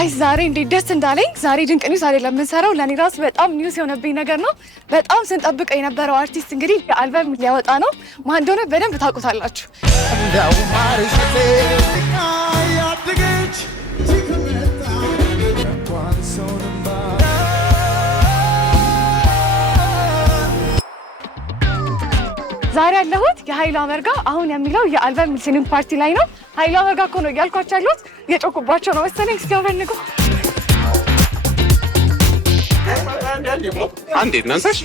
ጋይስ ዛሬ እንዴት ደስ እንዳለኝ። ዛሬ ድንቅ ኒውስ አይደለም የምንሰራው፣ ለኔ ራሱ በጣም ኒውስ የሆነብኝ ነገር ነው። በጣም ስንጠብቀው የነበረው አርቲስት እንግዲህ የአልበም ሊያወጣ ነው። ማን እንደሆነ በደንብ ታውቁታላችሁ። ዛሬ ያለሁት የኃይሉ አመርጋ አሁን የሚለው የአልበም ሊስኒንግ ፓርቲ ላይ ነው። ኃይሉ አመርጋ እኮ ነው እያልኳቸው ያሉት፣ የጮኩባቸው ነው መሰለኝ። እስኪ አብረን እንግባ። እንዴት ነሽ?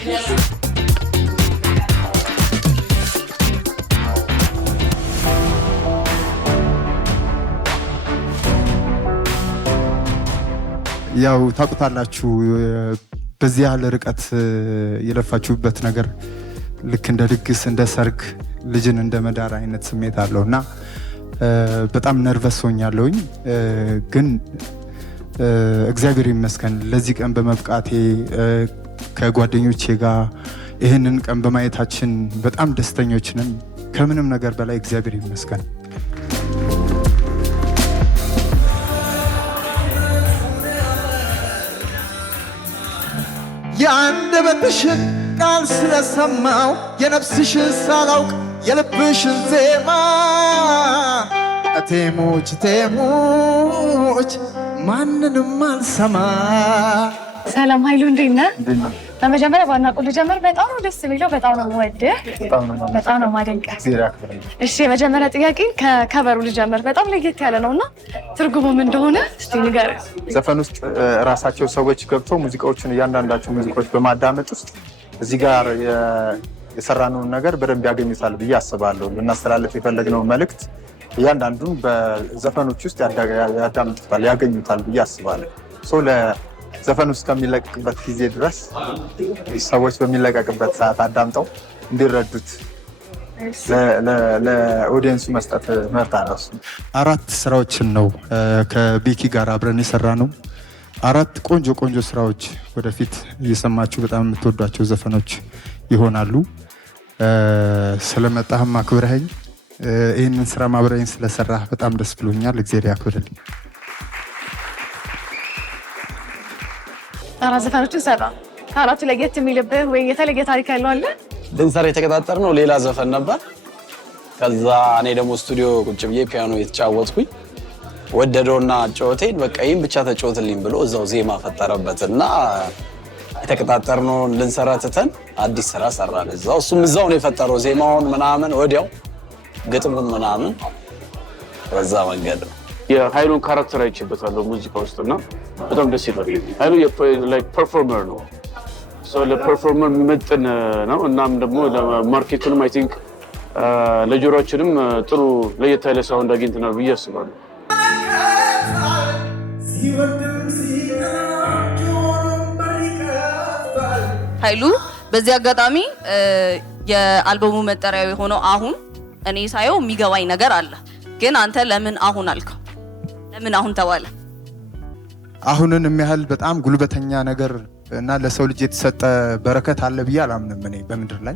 ያው ታውቁታላችሁ፣ በዚህ ያህል ርቀት የለፋችሁበት ነገር ልክ እንደ ድግስ እንደ ሰርግ ልጅን እንደ መዳር አይነት ስሜት አለውና በጣም ነርቨስ ሆኛለሁኝ። ግን እግዚአብሔር ይመስገን ለዚህ ቀን በመብቃቴ ከጓደኞቼ ጋር ይህንን ቀን በማየታችን በጣም ደስተኞች ነን። ከምንም ነገር በላይ እግዚአብሔር ይመስገን። የአንደበትሽን ቃል ስለሰማው የነፍስሽን ሳላውቅ የልብሽን ዜማ እቴሞች ቴሞች ማንንም አልሰማ። ሰላም ኃይሉ እንዴት ነህ? በመጀመሪያ ባናውቅ ልጀምር። በጣም ነው ደስ የሚለው። በጣም ነው የምወድህ። በጣም ነው የማደንቅህ። እሺ የመጀመሪያ ጥያቄ ከከበሩ ልጀምር። በጣም ለየት ያለ ነውና ትርጉሙ ምን እንደሆነ እስቲ ንገረኝ። ዘፈን ውስጥ ራሳቸው ሰዎች ገብተው ሙዚቃዎችን እያንዳንዳቸው ሙዚቃዎች በማዳመጥ ውስጥ እዚህ ጋር የሰራነውን ነገር በደንብ ያገኙታል ብዬ አስባለሁ። ልናስተላለፍ የፈለግነው መልእክት እያንዳንዱን በዘፈኖች ውስጥ ያዳምጡታል፣ ያገኙታል ብዬ አስባለሁ። ዘፈን ውስጥ ከሚለቀቅበት ጊዜ ድረስ ሰዎች በሚለቀቅበት ሰዓት አዳምጠው እንዲረዱት ለኦዲየንሱ መስጠት መርጣለሁ። 4 ስራዎችን ነው ከቤኪ ጋር አብረን የሰራ ነው። 4 ቆንጆ ስራዎች ወደፊት እየሰማችሁ በጣም የምትወዷቸው ዘፈኖች ይሆናሉ። ስለመጣህም አክብረኸኝ ይህንን ስራ ማብረኝ ስለሰራህ በጣም ደስ ብሎኛል። እግዚአብሔር ያክብርልኝ። 4 ዘፈኖችን ሰራ። ከአራቱ ለየት የሚልብህ ወይ የተለየ ታሪክ ያለው አለ? ልንሰራ የተቀጣጠርነው ሌላ ዘፈን ነበር። ከዛ እኔ ደግሞ ስቱዲዮ ቁጭ ብዬ ፒያኖ የተጫወትኩኝ ወደደውና ጨዋታዬን በቃ ይሄን ብቻ ተጫወትልኝ ብሎ እዛው ዜማ ፈጠረበትና የተቀጣጠርነውን ልንሰራ ትተን አዲስ ስራ ሰራን። እሱም እዛው ነው የፈጠረው ዜማውን ምናምን ወዲያው ግጥሙን ምናምን በዛ መንገድ ነው። የኃይሉን ካራክተር አይቼበታለሁ ሙዚቃ ውስጥና በጣም ደስ ይላል። ኃይሉ ላይክ ፐርፎርመር ነው። ለፐርፎርመር የሚመጥን ነው። እናም ደግሞ ለማርኬቱንም አይ ቲንክ ለጆሮአችንም ጥሩ ለየት ያለ ሳውንድ አግኝተናል ብዬ አስባለሁ። ኃይሉ በዚህ አጋጣሚ የአልበሙ መጠሪያ የሆነው አሁን እኔ ሳየው የሚገባኝ ነገር አለ። ግን አንተ ለምን አሁን አልከው? ለምን አሁን ተባለ? አሁንን የሚያህል በጣም ጉልበተኛ ነገር እና ለሰው ልጅ የተሰጠ በረከት አለ ብዬ አላምንም። እኔ በምድር ላይ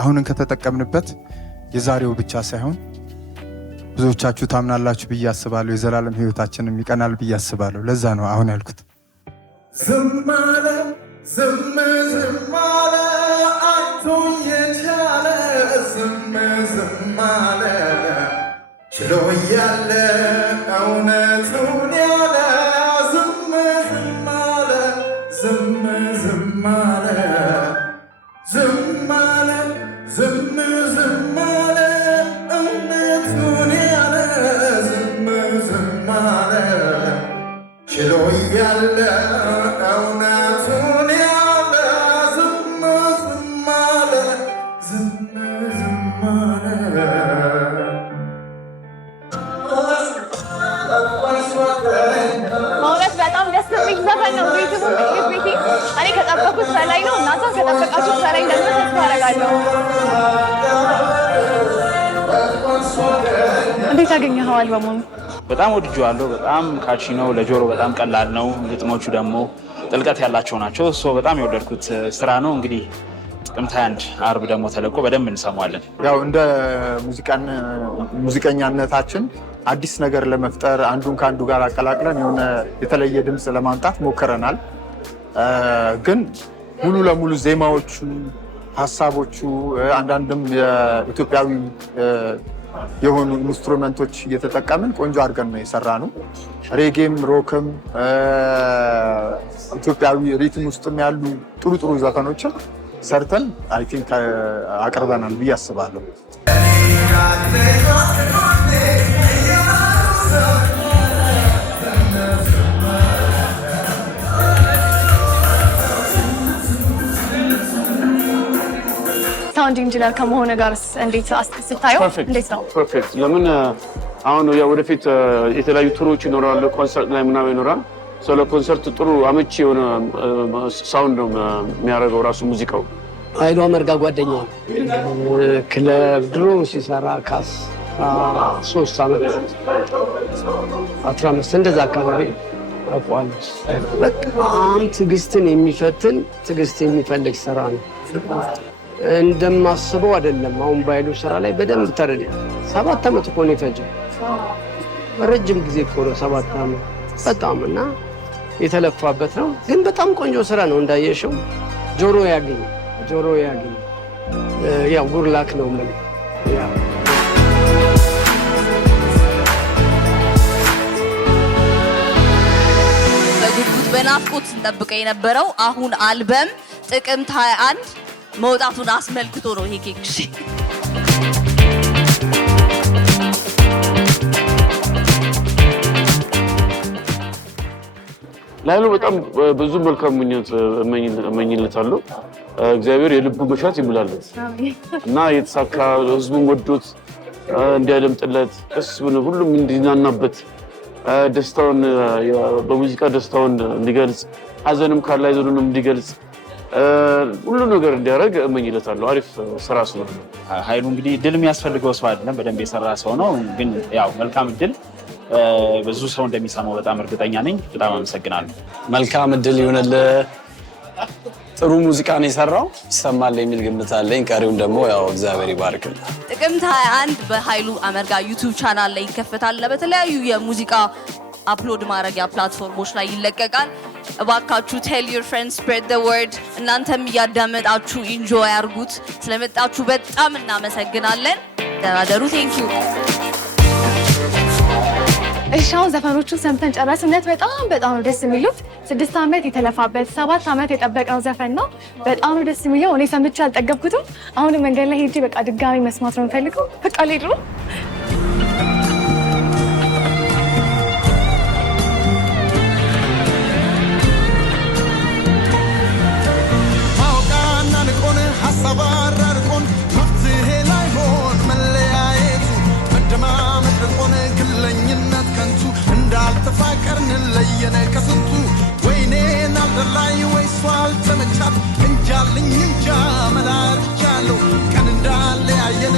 አሁንን ከተጠቀምንበት የዛሬው ብቻ ሳይሆን ብዙዎቻችሁ ታምናላችሁ ብዬ አስባለሁ። የዘላለም ሕይወታችንም ይቀናል ብዬ አስባለሁ። ለዛ ነው አሁን ያልኩት። ዝም አለ ዝም አለ አንቱን የቻለ ዝም አለ ችሎ ያለ እውነቱን ያለ ዝም አለ ዝም አለ ዝም አለ ዝም አለ እውነቱን ያለ ዝም አለ ችሎ ያለ እውነቱን ያለ ዝም አለ ዝም አለ። ማለት በጣም ደስ የሚል ዘፈን ነው። ቤቲ እኔ ከጠበቁት በላይ ነው። እናንተ ከጠበቃችሁት በላይ ደግሞ ተስፋ አደርጋለሁ። እንዴት አገኘኸው አልበሙን? በጣም ወድጄዋለሁ። በጣም ካቺ ነው፣ ለጆሮ በጣም ቀላል ነው። ግጥሞቹ ደግሞ ጥልቀት ያላቸው ናቸው። በጣም የወደድኩት ስራ ነው። እንግዲህ ጥቅምት 21 አርብ ደግሞ ተለቆ በደንብ እንሰማዋለን። ያው እንደ ሙዚቀኛነታችን አዲስ ነገር ለመፍጠር አንዱን ከአንዱ ጋር አቀላቅለን የሆነ የተለየ ድምፅ ለማምጣት ሞክረናል። ግን ሙሉ ለሙሉ ዜማዎቹ፣ ሀሳቦቹ አንዳንድም የኢትዮጵያዊ የሆኑ ኢንስትሩመንቶች እየተጠቀምን ቆንጆ አድርገን ነው የሰራነው። ሬጌም ሮክም ኢትዮጵያዊ ሪትም ውስጥም ያሉ ጥሩ ጥሩ ዘፈኖችን ሰርተን አይ ቲንክ አቅርበናል ብዬ አስባለሁ። ሳውንድ ኢንጂነር ከመሆነ ጋር እንዴት ስታየው እንዴት ነው? ፐርፌክት። ለምን አሁን ያው ወደፊት የተለያዩ ቱሮች ይኖራሉ፣ ኮንሰርት ላይ ምናምን ይኖራል። ስለ ኮንሰርት ጥሩ አመቺ የሆነ ሳውንድ ነው የሚያደርገው ራሱ ሙዚቃው። ኃይሉ አመርጋ ጓደኛ ክለብ ድሮ ሲሰራ ካስ 3 ዓመት 15 እንደዛ አካባቢ አቋል። በጣም ትዕግስትን የሚፈትን ትዕግስት የሚፈልግ ስራ ነው። እንደማስበው አይደለም። አሁን ባይሉ ስራ ላይ በደንብ ተረድ 7 ዓመት እኮ ነው የፈጀው። ረጅም ጊዜ እኮ ነው 7 ዓመት በጣም እና የተለፋበት ነው። ግን በጣም ቆንጆ ስራ ነው እንዳየሽው። ጆሮ ያገኝ ያው ጉርላክ ነው ማለት ያው በጉጉት በናፍቆት ስንጠብቀው የነበረው አሁን አልበም ጥቅምት 21 መውጣቱን አስመልክቶ ነው ይሄ ኬክ። እሺ ላይሉ በጣም ብዙ መልካም ምኞት እመኝለታለሁ። እግዚአብሔር የልቡ መሻት ይሙላለት እና የተሳካ ህዝቡን ወዶት እንዲያደምጥለት ደስ ብሎ ሁሉም እንዲናናበት ደስታውን በሙዚቃ ደስታውን እንዲገልጽ ሀዘንም ካለ ሀዘኑንም እንዲገልጽ ሁሉ ነገር እንዲያደርግ እመኝለታለሁ። አሪፍ ስራ ስለሆነ ኃይሉ እንግዲህ ድል የሚያስፈልገው ሰው አይደለም፣ በደንብ የሰራ ሰው ነው። ግን ያው መልካም እድል ብዙ ሰው እንደሚሰማው በጣም እርግጠኛ ነኝ። በጣም አመሰግናለሁ። መልካም እድል ይሁንልህ። ጥሩ ሙዚቃ ነው የሰራው፣ ይሰማል የሚል ግምት አለኝ። ቀሪውን ደግሞ ያው እግዚአብሔር ይባርክል። ጥቅምት 21 በኃይሉ አመርጋ ዩቲዩብ ቻናል ላይ ይከፈታል። በተለያዩ የሙዚቃ አፕሎድ ማድረጊያ ፕላትፎርሞች ላይ ይለቀቃል። እባካችሁ ቴል ዩር ፍሬንድስ ስፕሬድ ዘ ወርድ። እናንተም እያዳመጣችሁ ኢንጆይ አድርጉት። ስለመጣችሁ በጣም እናመሰግናለን። ደራደሩ ቴንክ ዩ። እሺ አሁን ዘፈኖቹን ሰምተን ጨረስን። እውነት በጣም ነው ደስ የሚሉት። 6 ዓመት የተለፋበት 7 ዓመት የጠበቅነው ዘፈን ነው። በጣም ነው ደስ የሚለው። እኔ ሰምቼ አልጠገብኩትም። አሁን መንገድ ላይ ሄጄ በቃ ድጋሚ መስማት ነው የምፈልገው። በቃ ልሄድ ነው። ተፋቀርን ለየነ ከስንቱ ወይኔን አልደላይ ወይስ አልተመቻት እንጃልኝ እንጃ መላርቻለሁ ቀን እንዳለ ያየን